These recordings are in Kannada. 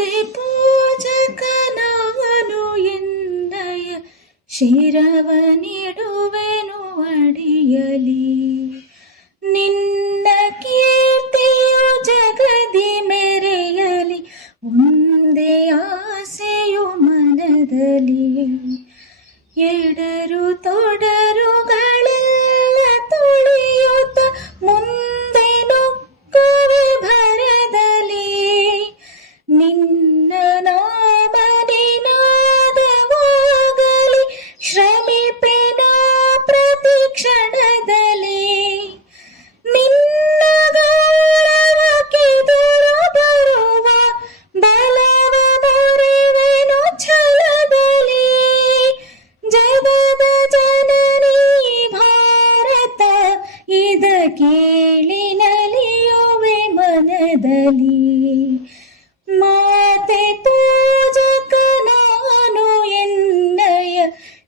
ಮಾತೆ ಪೂಜಕ ನಾನು ಎನ್ನಯ ಶಿರವನಿಡುವೆನು ಅಡಿಯಲಿ. ನಿನ್ನ ಕೀರ್ತಿಯು ಜಗದಿ ಮೆರೆಯಲಿ, ಒಂದೇ ಆಸೆಯು ಮನದಲ್ಲಿ. ಎಡರು ತೊಡರುಗಳೆಲ್ಲ ತುಳಿಯುತ್ತ ಮುಂದೆ ನುಗ್ಗುವೆ ಭರದಲ್ಲಿ. ನಿನ್ನ ನಾಮ ನಿನಾದವಾಗಲಿ, ಶ್ರಮಿಪೆನ ಪ್ರತಿ ಕ್ಷಣದಲ್ಲಿ. ನಿನ್ನ ಗೌರವಕ್ಕೆ ದುರು ಬರುವ ಬಲವ ಮುರಿವೆನು ಛಲದಲ್ಲಿ. ಜಗದ ಜನನಿ ಭಾರತ ಇದ ಕೇಳಿ ನಲಿಯುವೆ ಮನದಲ್ಲಿ. ಮಾತೆ ಪೂಜಕ ನಾನು ಎನ್ನಯ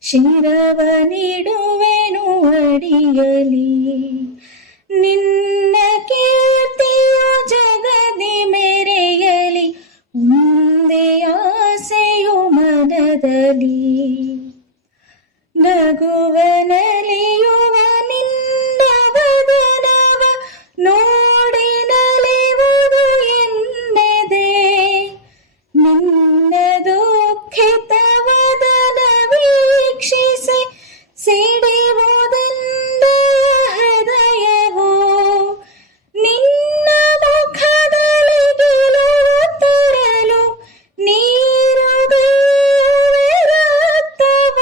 ಶಿರವನಿಡುವೆನು ಅಡಿಯಲಿ. ನಿನ್ನ ಕೀರ್ತಿಯು ಜಗದಿ ಮೆರೆಯಲಿ, ಒಂದೇ ಆಸೆಯು ಮನದಲ್ಲಿ. ನಗುವ ನಲಿಯುವ ನಿನ್ನ ವದನವ ನೋಡಿ ನಲಿವುದು ಎನ್ನದೆ. ನಿನ್ನ ದುಃಖಿತ ವದನ ವೀಕ್ಷಿಸಿ ಸಿಡಿಯುವುದೆನ್ನ ಹೃದಯವು. ನಿನ್ನ ಮುಖದಲ್ಲಿ ಗೆಲುವು ತರಲು ನೀರುಗೈಯುವೆ ರಕ್ತವ.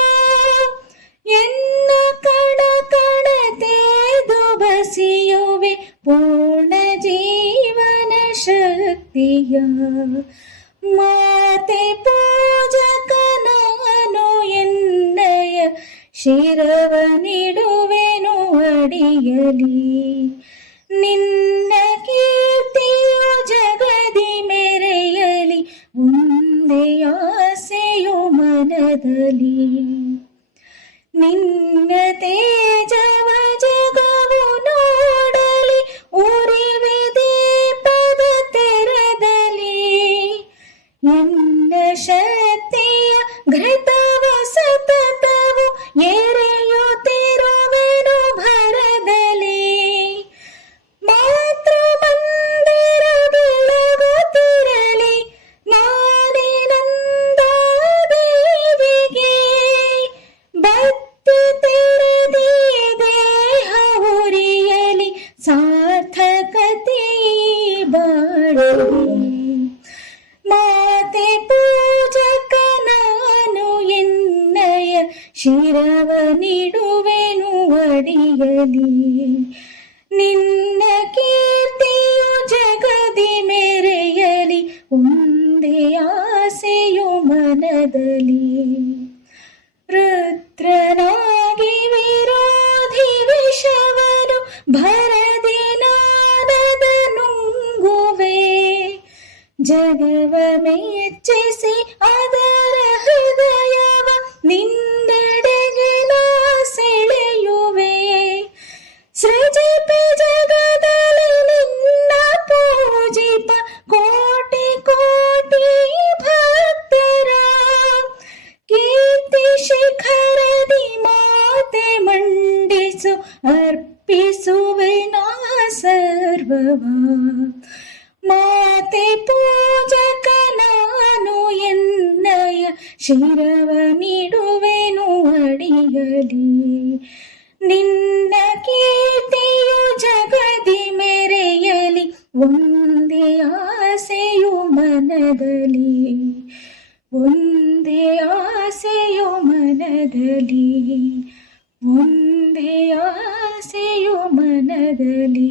ಎನ್ನ ಕಣ ಕಣತೆದು ಬಸಿಯುವೆ ಪೂರ್ಣ ಜೀವನ ಶಕ್ತಿಯ. ಮಾತೆ ಪೂಜಕ ನಾನು ಎನ್ನಯ ಶಿರವನಿಡುವೆನು ಅಡಿಯಲಿ. ನಿನ್ನ ಕೀರ್ತಿಯು ಜಗದಿ ಮೆರೆಯಲಿ, ಒಂದೇ ಆಸೆಯು ಮನದಲ್ಲಿ. ನಿನ್ನ ತೇಜವ ಜಗವು ನೋಡಲಿ, ಉರಿವೆ ದೀಪದ ತೆರದಲ್ಲಿ. ಎನ್ನ ಶಕ್ತಿಯ ಘೃತವ ಸತತವು ಎರೆಯುತ್ತಿರುವೆನು ಭರದಲ್ಲಿ. ಮಾತೃ ಮಂದಿರ ಬೆಳಗುತ್ತಿರಲಿ, ನಾನೇ ನಂದ ದೇವಿಗೆ. ಬತ್ತಿ ತೆರೆದಿ ದೇಹ ಉರಿಯಲಿ, ಸಾರ್ಥಕತೆ ಬಾಳಲಿ. ಮಾತೆ ಪೂಜಕ ನಾನು ಎನ್ನಯ ಶಿರವನಿಡುವೆನು ಅಡಿಯಲಿ. ನಿನ್ನ ಕೀರ್ತಿಯು ಜಗದಿ ಮೆರೆಯಲಿ, ಒಂದೇ ಆಸೆಯು ಮನದಲ್ಲಿ. ರುದ್ರನಾಗಿ ವಿರೋಧಿ ವಿಷವನು ಭರದಿ ನಾನದ ನುಂಗುವೆ. ಜಗವ ಮೆಚ್ಚಿಸಿ ಅದರ ಹೃದಯವ ನಿನ್ನೆಡೆಗೆ ನಾ ಸೆಳೆಯುವೆ. ಸೃಜಿಪೆ ಜಗದಲ್ಲಿ ನಿನ್ನ ಪೂಜಿಪ ಕೋಟಿ ಕೋಟಿ ಭಕ್ತರ. ಕೀರ್ತಿ ಶಿಖರದಿ ಮಾತೆ ಮಂಡಿಸು, ಅರ್ಪಿಸುವೆ ನಾ ಸರ್ವವ. ಮಾತೆ ಪೂಜಕ ನಾನು ಎನ್ನಯ ಶಿರವನಿಡುವೆನು ಅಡಿಯಲಿ. ನಿನ್ನ ಕೀರ್ತಿಯು ಜಗದಿ ಮೆರೆಯಲಿ, ಒಂದೇ ಆಸೆಯು ಮನದಲ್ಲಿ. ಒಂದೇ ಆಸೆಯು ಮನದಲ್ಲಿ, ಒಂದೇ ಆಸೆಯು ಮನದಲ್ಲಿ.